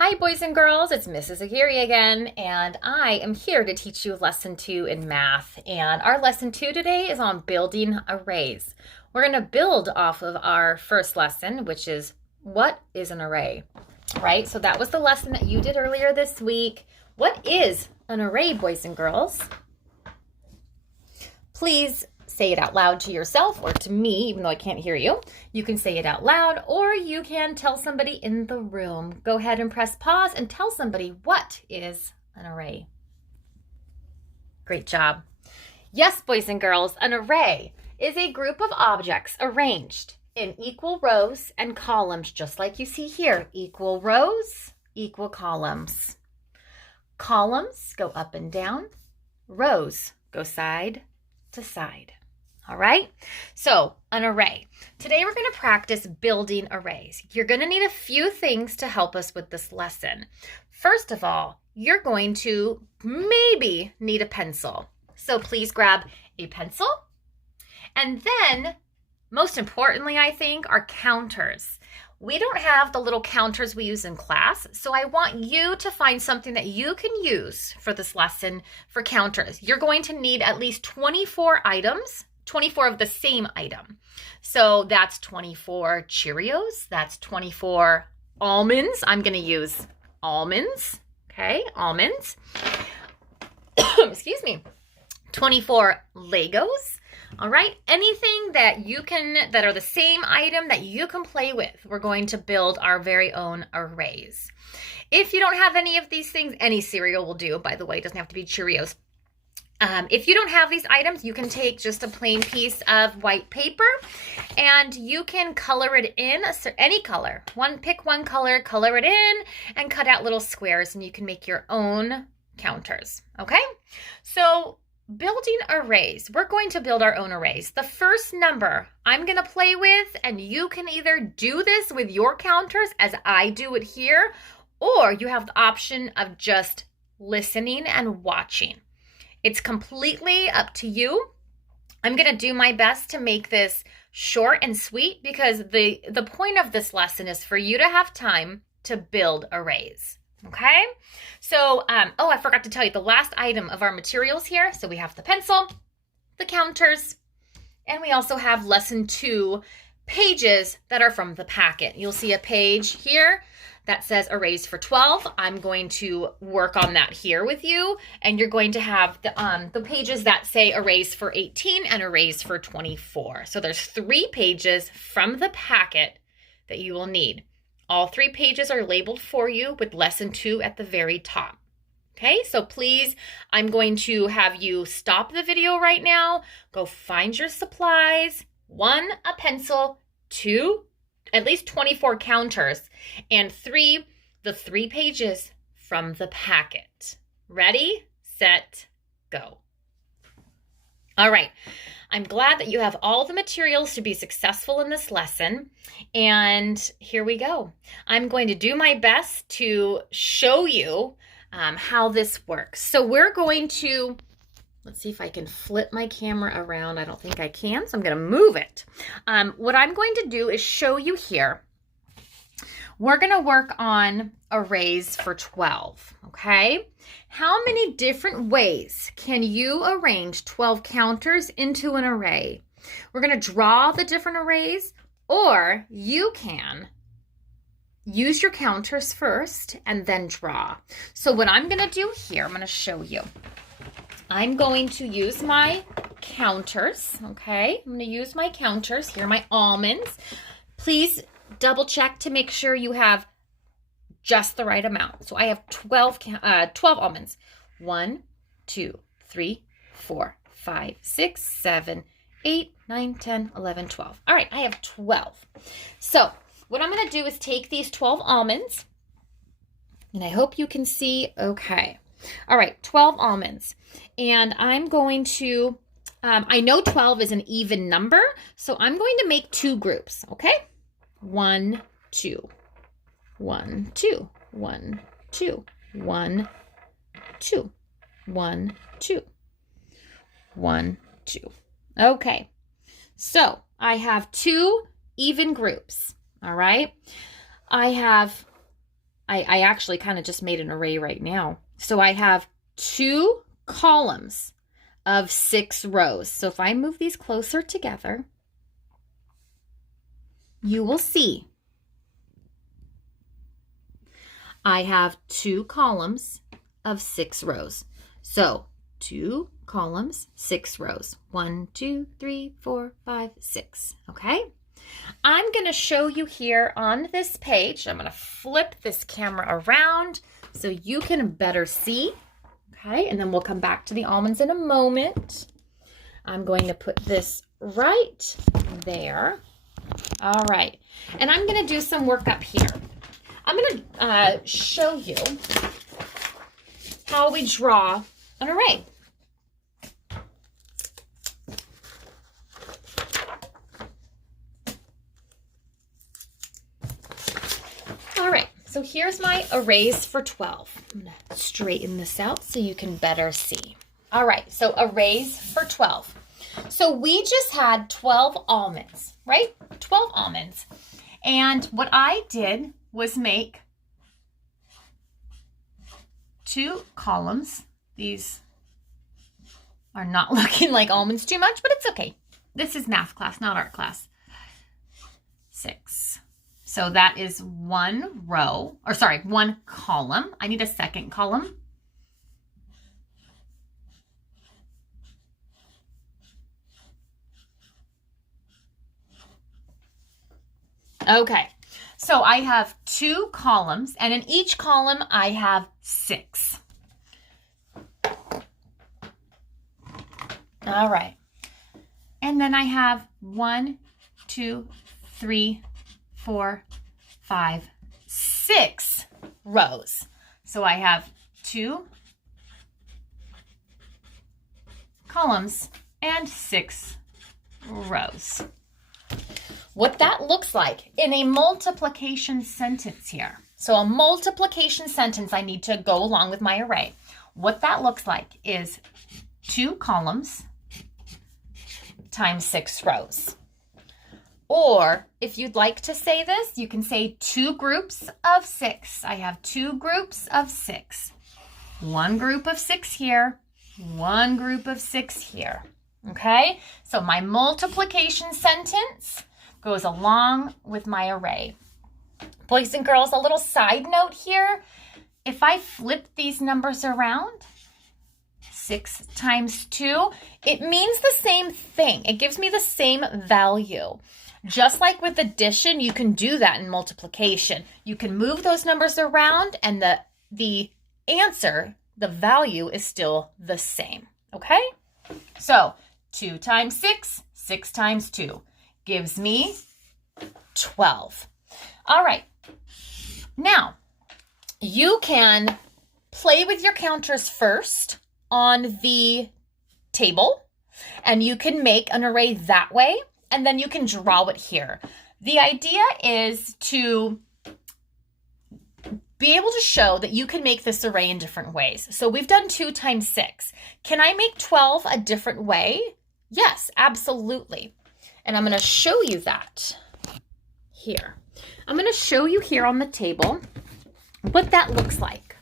Hi, boys and girls. It's Mrs. Aguirre again, and I am here to teach you lesson 2 in math. And our lesson 2 today is on building arrays. We're going to build off of our first lesson, which is what is an array, right? So that was the lesson that you did earlier this week. What is an array, boys and girls? Please say it out loud to yourself or to me, even though I can't hear you. You can say it out loud or you can tell somebody in the room. Go ahead and press pause and tell somebody what is an array. Great job. Yes, boys and girls, an array is a group of objects arranged in equal rows and columns, just like you see here. Equal rows, equal columns. Columns go up and down. Rows go side to side. All right, so an array. Today we're going to practice building arrays. You're going to need a few things to help us with this lesson. First of all, you're going to maybe need a pencil. So please grab a pencil. And then, most importantly, I think, are counters. We don't have the little counters we use in class, so I want you to find something that you can use for this lesson for counters. You're going to need at least 24 items. 24 of the same item. So that's 24 Cheerios. That's 24 almonds. I'm going to use almonds. Okay, almonds. Excuse me. 24 Legos. All right, anything that that are the same item that you can play with. We're going to build our very own arrays. If you don't have any of these things, any cereal will do. By the way, it doesn't have to be Cheerios. If you don't have these items, you can take just a plain piece of white paper and you can color it in any color. Pick one color, color it in, and cut out little squares, and you can make your own counters. Okay? So building arrays. We're going to build our own arrays. The first number I'm going to play with, and you can either do this with your counters as I do it here, or you have the option of just listening and watching. It's completely up to you. I'm going to do my best to make this short and sweet because the point of this lesson is for you to have time to build arrays. Okay? So, I forgot to tell you the last item of our materials here. So we have the pencil, the counters, and we also have lesson 2 pages that are from the packet. You'll see a page here that says arrays for 12. I'm going to work on that here with you, and you're going to have the pages that say arrays for 18 and arrays for 24. So there's 3 pages from the packet that you will need. All 3 pages are labeled for you with lesson 2 at the very top. Okay, so please, I'm going to have you stop the video right now, go find your supplies, 1, a pencil, 2, at least 24 counters, and 3, the 3 pages from the packet. Ready, set, go. All right, I'm glad that you have all the materials to be successful in this lesson, and here we go. I'm going to do my best to show you how this works. So we're going to, let's see if I can flip my camera around. I don't think I can, so I'm going to move it. What I'm going to do is show you here. We're going to work on arrays for 12, okay? How many different ways can you arrange 12 counters into an array? We're going to draw the different arrays, or you can use your counters first and then draw. So what I'm going to do here, I'm going to show you. I'm going to use my counters, okay? I'm going to use my counters. Here are my almonds. Please double check to make sure you have just the right amount. So I have 12 almonds. 1, 2, 3, 4, 5, 6, 7, 8, 9, 10, 11, 12. All right, I have 12. So what I'm going to do is take these 12 almonds, and I hope you can see okay. All right, 12 almonds. And I'm going to, I know 12 is an even number, so I'm going to make 2 groups, okay? 1, 2, 1, 2, 1, 2, 1, 2, 1, 2, 1, 2. Okay, so I have 2 even groups, all right? I have I actually kind of just made an array right now. So I have 2 columns of 6 rows. So if I move these closer together, you will see I have 2 columns of 6 rows. So 2 columns, 6 rows. 1, 2, 3, 4, 5, 6. Okay? I'm going to show you here on this page. I'm going to flip this camera around so you can better see. Okay? And then we'll come back to the almonds in a moment. I'm going to put this right there. All right. And I'm going to do some work up here. I'm going to show you how we draw an array. All right, so here's my arrays for 12. I'm going to straighten this out so you can better see. All right, so arrays for 12. So we just had 12 almonds, right? 12 almonds. And what I did was make 2 columns. These are not looking like almonds too much, but it's okay. This is math class, not art class. 6. So that is 1 row, or sorry, 1 column. I need a second column. Okay, so I have 2 columns, and in each column I have 6. All right, and then I have 1, 2, 3, 4, 5, 6 rows. So I have 2 columns and 6 rows. What that looks like in a multiplication sentence here. So a multiplication sentence, I need to go along with my array. What that looks like is 2 columns times 6 rows. Or if you'd like to say this, you can say 2 groups of 6. I have 2 groups of 6. 1 group of 6 here, 1 group of 6 here. Okay? So my multiplication sentence goes along with my array. Boys and girls, a little side note here. If I flip these numbers around, 6 times 2, it means the same thing. It gives me the same value. Just like with addition, you can do that in multiplication. You can move those numbers around and the answer, the value is still the same. Okay? So 2 times 6, 6 times 2 gives me 12. All right. Now, you can play with your counters first on the table, and you can make an array that way, and then you can draw it here. The idea is to be able to show that you can make this array in different ways. So we've done 2 times 6. Can I make 12 a different way? Yes, absolutely. And I'm going to show you that here. I'm going to show you here on the table what that looks like.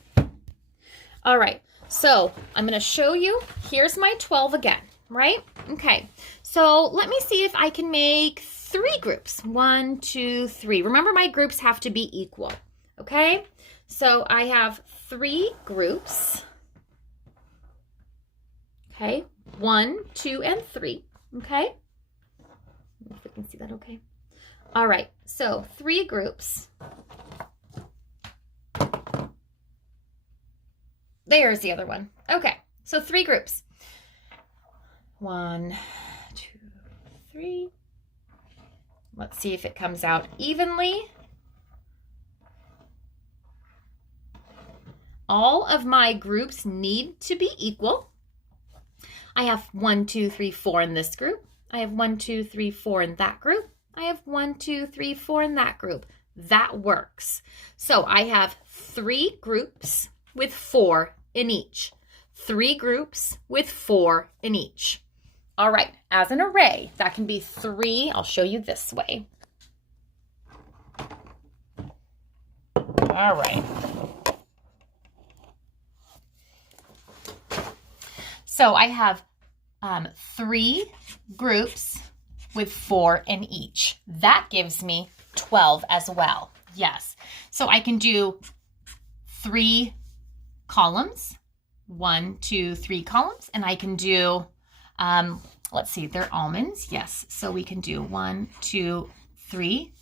All right, so I'm going to show you. Here's my 12 again, right? Okay, so let me see if I can make 3 groups. 1, 2, 3. Remember, my groups have to be equal, okay? So I have 3 groups. Okay, 1, 2, and 3, okay? If we can see that okay. All right, so 3 groups. There's the other one. Okay, so 3 groups. 1, 2, 3. Let's see if it comes out evenly. All of my groups need to be equal. I have 1, 2, 3, 4 in this group. I have 1, 2, 3, 4 in that group. I have 1, 2, 3, 4 in that group. That works. So I have 3 groups with 4 in each. 3 groups with 4 in each. All right, as an array, that can be 3. I'll show you this way. All right. So I have 3 groups with 4 in each. That gives me 12 as well. Yes. So I can do 3 columns, 1, 2, 3 columns, and I can do, let's see, they're almonds. Yes. So we can do 1, 2, 3.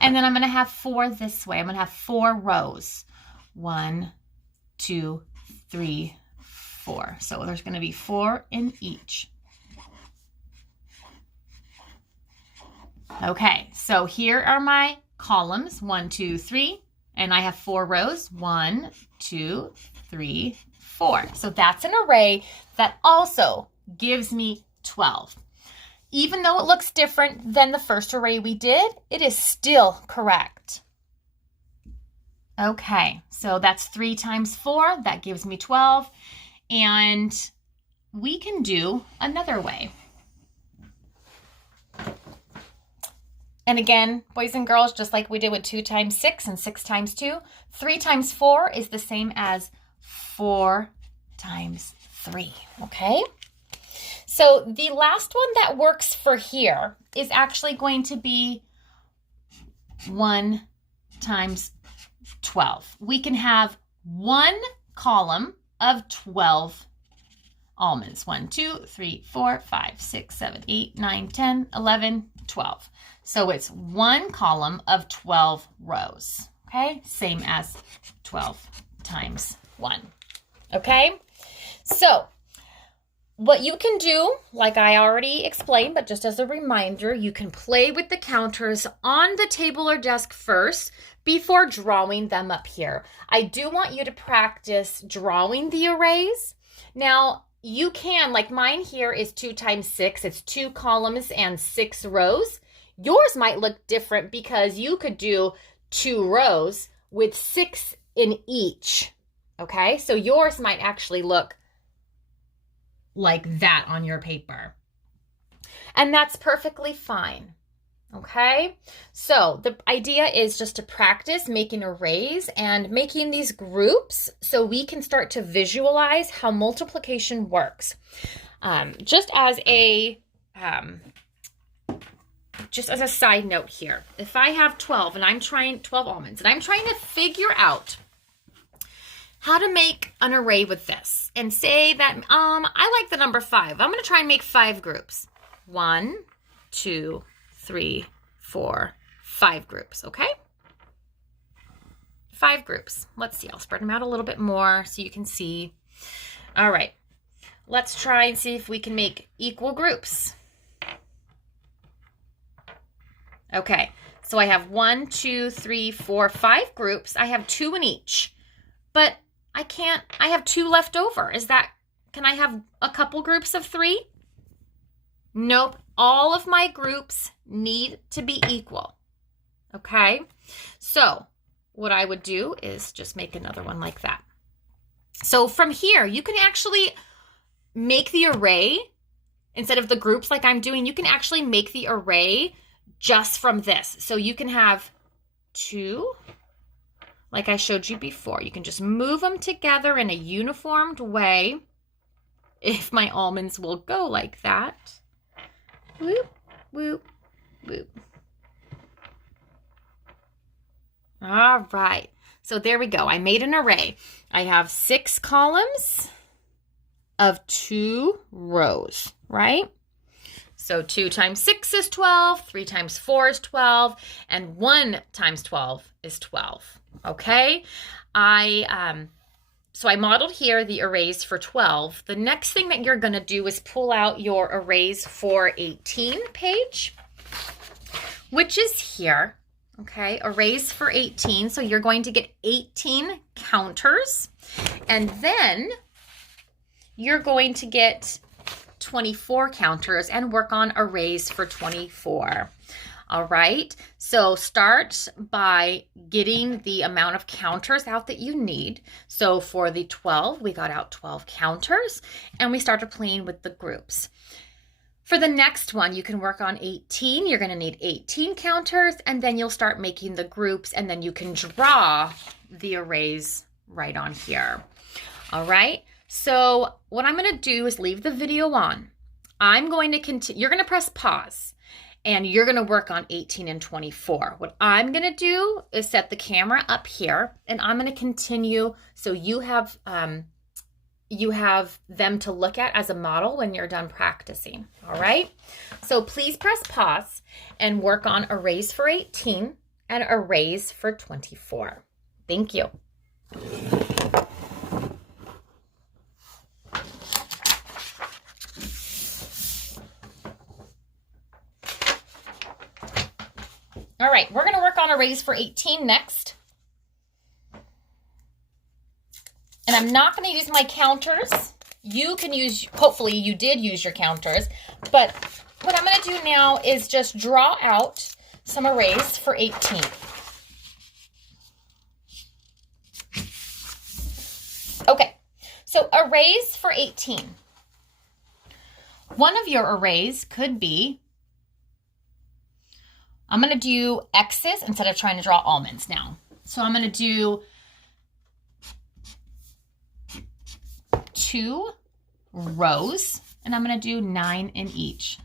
And then I'm going to have 4 this way. I'm going to have 4 rows. 1, 2, 3, 4. So there's going to be 4 in each. Okay, so here are my columns, 1, 2, 3, and I have 4 rows, 1, 2, 3, 4. So that's an array that also gives me 12. Even though it looks different than the first array we did, it is still correct. Okay, so that's 3 times 4, that gives me 12, and we can do another way. And again, boys and girls, just like we did with 2 times 6 and 6 times 2, 3 times 4 is the same as 4 times 3, okay? So the last one that works for here is actually going to be 1 times 12. We can have 1 column of 12 almonds. 1, 2, 3, 4, 5, 6, 7, 8, 9, 10, 11, 12. So it's 1 column of 12 rows, okay? Same as 12 times 1, okay? So what you can do, like I already explained, but just as a reminder, you can play with the counters on the table or desk first before drawing them up here. I do want you to practice drawing the arrays. Now, you can, like mine here is 2 times 6. It's 2 columns and 6 rows. Yours might look different because you could do 2 rows with 6 in each, okay? So yours might actually look like that on your paper. And that's perfectly fine, okay? So the idea is just to practice making arrays and making these groups so we can start to visualize how multiplication works. Just as a side note here, if I have 12 and I'm trying 12 almonds and I'm trying to figure out how to make an array with this and say that I like the number 5. I'm going to try and make 5 groups. 1, 2, 3, 4, 5 groups, okay? 5 groups. Let's see. I'll spread them out a little bit more so you can see. All right. Let's try and see if we can make equal groups. Okay, so I have 1, 2, 3, 4, 5 groups. I have 2 in each, but I have 2 left over. Can I have a couple groups of 3? Nope, all of my groups need to be equal, okay? So what I would do is just make another one like that. So from here, you can actually make the array, instead of the groups like I'm doing, you can actually make the array just from this. So you can have 2, like I showed you before. You can just move them together in a uniformed way. If my almonds will go like that. Whoop, whoop, whoop. All right. So there we go. I made an array. I have 6 columns of 2 rows, right? So 2 times 6 is 12, 3 times 4 is 12, and 1 times 12 is 12, okay? So I modeled here the arrays for 12. The next thing that you're going to do is pull out your arrays for 18 page, which is here, okay? Arrays for 18, so you're going to get 18 counters, and then you're going to get 24 counters and work on arrays for 24. All right, so start by getting the amount of counters out that you need. So for the 12, we got out 12 counters and we started playing with the groups. For the next one, you can work on 18. You're going to need 18 counters, and then you'll start making the groups, and then you can draw the arrays right on here. All right, So what I'm going to do is leave the video on. I'm going to continue. You're going to press pause and you're going to work on 18 and 24. What I'm going to do is set the camera up here and I'm going to continue so you have them to look at as a model when you're done practicing. All right. So please press pause and work on arrays for 18 and arrays for 24. Thank you. All right, we're going to work on arrays for 18 next. And I'm not going to use my counters. You can use, hopefully you did use your counters, but what I'm going to do now is just draw out some arrays for 18. Okay, so arrays for 18. One of your arrays could be, I'm going to do X's instead of trying to draw almonds now. So I'm going to do 2 rows, and I'm going to do 9 in each.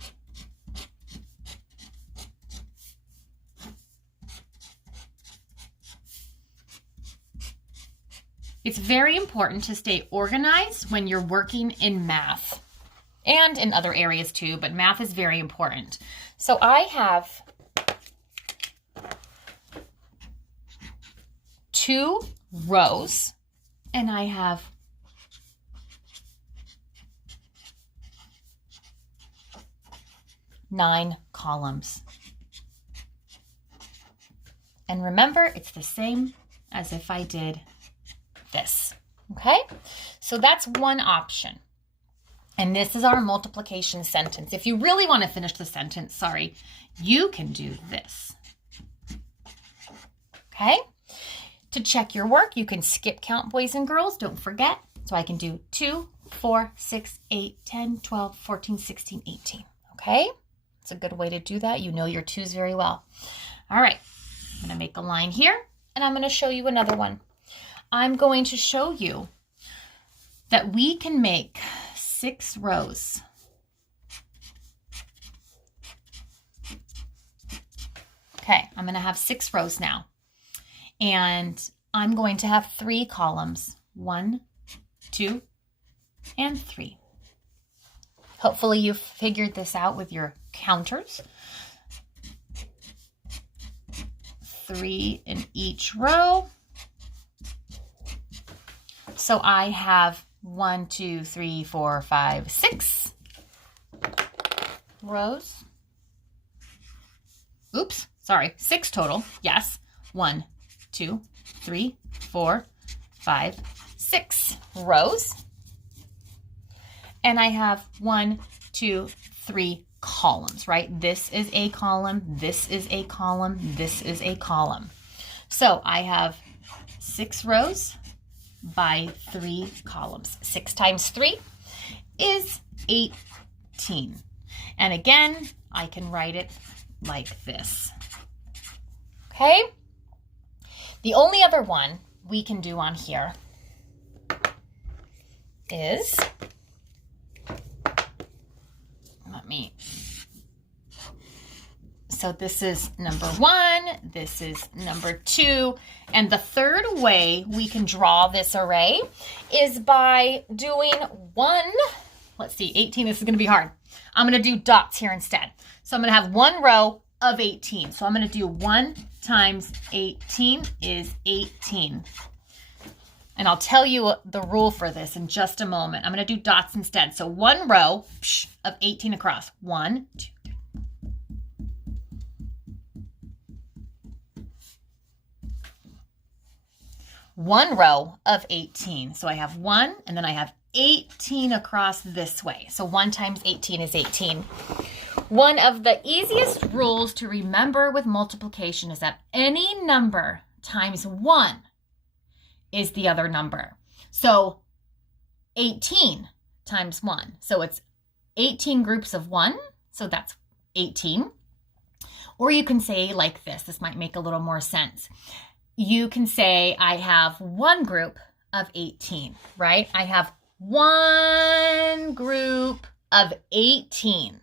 It's very important to stay organized when you're working in math and in other areas too, but math is very important. So I have 2 rows and I have 9 columns. And remember, it's the same as if I did this. Okay? So that's one option. And this is our multiplication sentence. If you really want to finish the sentence, you can do this. Okay? To check your work, you can skip count, boys and girls. Don't forget. So I can do 2, 4, 6, 8, 10, 12, 14, 16, 18. Okay? It's a good way to do that. You know your 2's very well. All right. I'm going to make a line here, and I'm going to show you another one. I'm going to show you that we can make 6 rows. Okay, I'm going to have 6 rows now. And I'm going to have 3 columns. 1, 2, and 3. Hopefully you've figured this out with your counters. 3 in each row. So I have 1, 2, 3, 4, 5, 6 rows. Oops, sorry, 6 total. Yes, 1, 2, 3, 4, 5, 6 rows. And I have 1, 2, 3 columns, right? This is a column, this is a column, this is a column. So I have 6 rows by 3 columns. 6 times 3 is 18. And again, I can write it like this. Okay? The only other one we can do on here is, so this is number 1, this is number 2, and the third way we can draw this array is by doing 1, let's see, 18, this is going to be hard. I'm going to do dots here instead. So I'm going to have 1 row of 18. So I'm going to do 1 times 18 is 18. And I'll tell you the rule for this in just a moment. I'm going to do dots instead. So 1 row of 18 across. 1, 2, 3. 1 row of 18. So I have 1 and then I have 18 across this way. So 1 times 18 is 18. One of the easiest rules to remember with multiplication is that any number times 1 is the other number. So 18 times 1. So it's 18 groups of 1. So that's 18. Or you can say like this. This might make a little more sense. You can say I have 1 group of 18, right? I have one group of 18.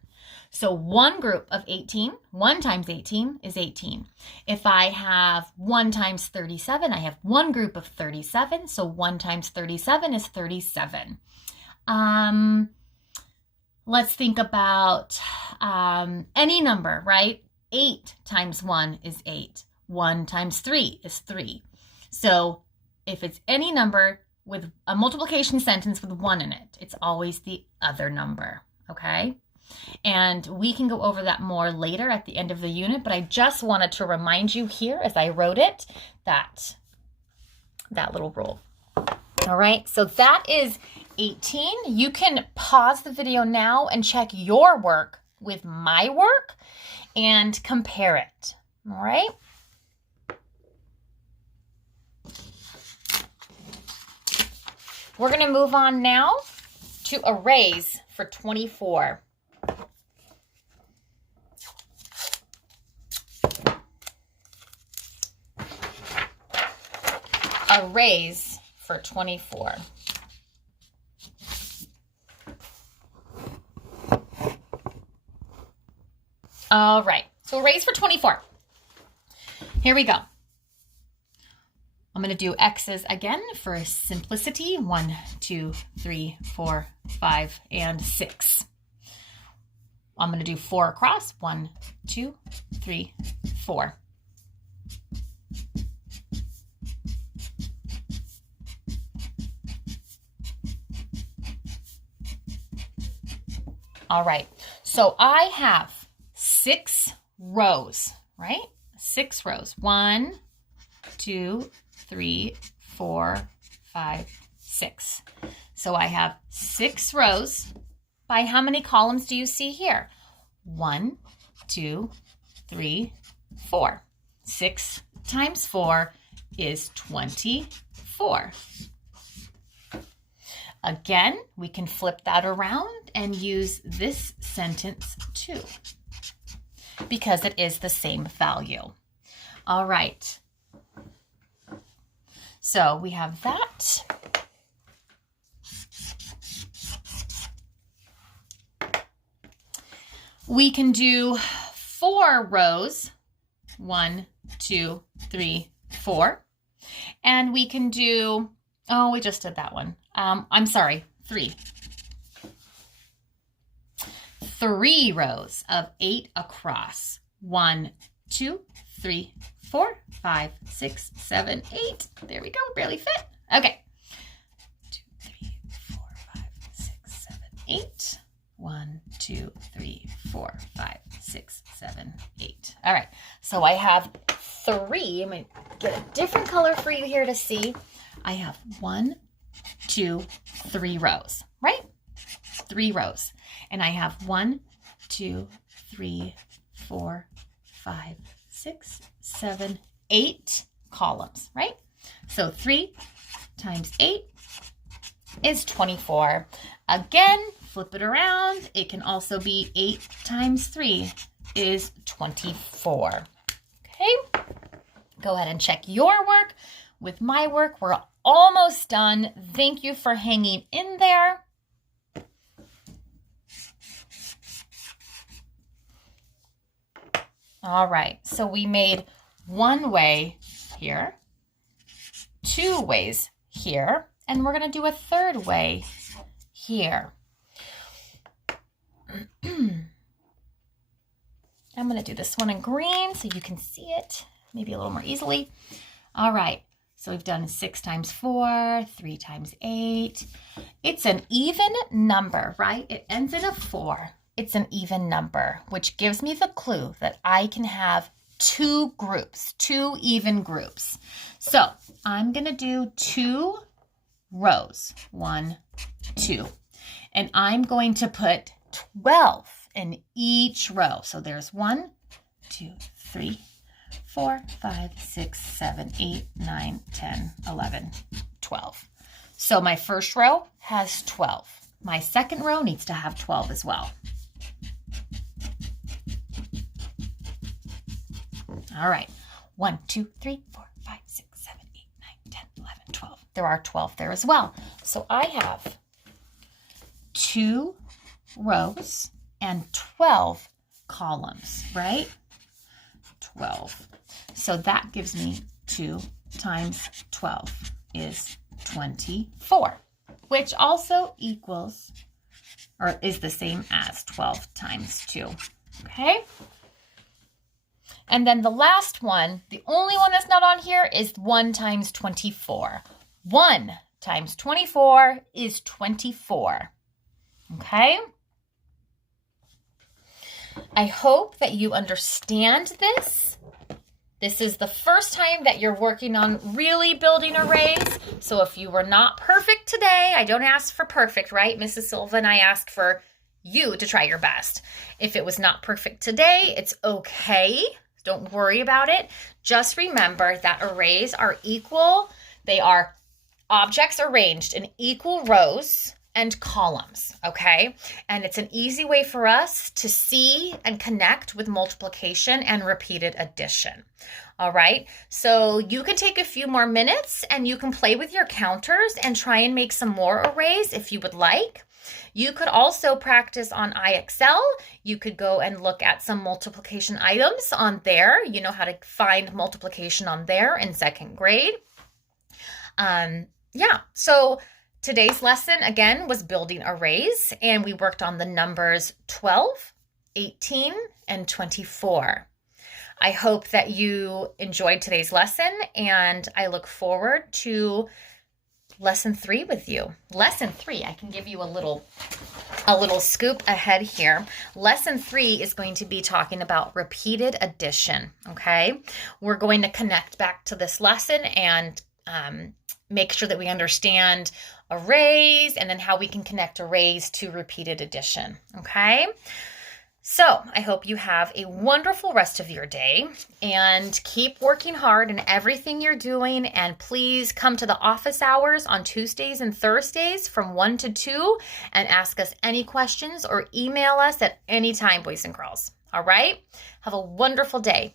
So one group of 18, 1 times 18 is 18. If I have 1 times 37, I have one group of 37. So 1 times 37 is 37. Let's think about any number, right? 8 times 1 is 8. 1 times 3 is 3. So if it's any number with a multiplication sentence with 1 in it, it's always the other number, okay? And we can go over that more later at the end of the unit, but I just wanted to remind you here as I wrote it that little rule. All right, so that is 18. You can pause the video now and check your work with my work and compare it. All right. We're going to move on now to arrays for 24. Arrays for 24. All right, so arrays for 24. Here we go. I'm going to do X's again for simplicity. 1, 2, 3, 4, 5, and 6. I'm going to do 4 across. 1, 2, 3, 4. All right, so I have 6 rows, right? 6 rows. 1, 2, 3, 4, 5, 6. So I have 6 rows. By how many columns do you see here? 1, 2, 3, 4. 6 times 4 is 24. Again, we can flip that around and use this sentence too, because it is the same value. All right. So we have that. We can do 4 rows. 1, 2, 3, 4. And we can do, oh, we just did that one. I'm sorry, 3. 3 rows of 8 across. 1, 2, 3, 4, 5, 6, 7, 8. There we go, barely fit. Okay. 2, 3, 4, 5, 6, 7, 8. 1, 2, 3, 4, 5, 6, 7, 8. All right, so I have 3. I'm going to get a different color for you here to see. I have 1, 2, 3 rows, right? 3 rows. And I have 1, 2, 3, 4, 5, 6, 7, 8 columns, right? So 3 times 8 is 24. Again, flip it around. It can also be 8 times 3 is 24. Okay? Go ahead and check your work with my work. We're almost done. Thank you for hanging in there. All right, so we made 1 way here, 2 ways here, and we're going to do a 3rd way here. I'm going to do this one in green so you can see it maybe a little more easily. All right, so we've done 6 times 4, 3 times 8. It's an even number, right? It ends in a 4. It's an even number, which gives me the clue that I can have 2 groups, 2 even groups. So I'm going to do 2 rows, 1, 2, and I'm going to put 12 in each row. So there's 1, 2, 3, 4, 5, 6, 7, 8, 9, 10, 11, 12. So my first row has 12. My second row needs to have 12 as well. All right, 1, 2, 3, 4, 5, 6, 7, 8, 9, 10, 11, 12. There are 12 there as well. So I have 2 rows and 12 columns, right? 12. So that gives me 2 times 12 is 24, which also equals or is the same as 12 times 2. Okay? And then the last one, the only one that's not on here is 1 times 24. 1 times 24 is 24. Okay? I hope that you understand this. This is the first time that you're working on really building arrays. So if you were not perfect today, I don't ask for perfect, right? Mrs. Silva and I asked for you to try your best. If it was not perfect today, it's okay. Don't worry about it. Just remember that arrays are equal. They are objects arranged in equal rows and columns, okay? And it's an easy way for us to see and connect with multiplication and repeated addition. All right, so you can take a few more minutes and you can play with your counters and try and make some more arrays if you would like. You could also practice on iExcel. You could go and look at some multiplication items on there. You know how to find multiplication on there in 2nd grade. So today's lesson, again, was building arrays, and we worked on the numbers 12, 18, and 24. I hope that you enjoyed today's lesson, and I look forward to lesson 3 with you. Lesson 3, I can give you a little scoop ahead here. Lesson 3 is going to be talking about repeated addition, okay? We're going to connect back to this lesson and make sure that we understand arrays and then how we can connect arrays to repeated addition, okay? So I hope you have a wonderful rest of your day and keep working hard in everything you're doing. And please come to the office hours on Tuesdays and Thursdays from 1 to 2 and ask us any questions or email us at any time, boys and girls. All right? Have a wonderful day.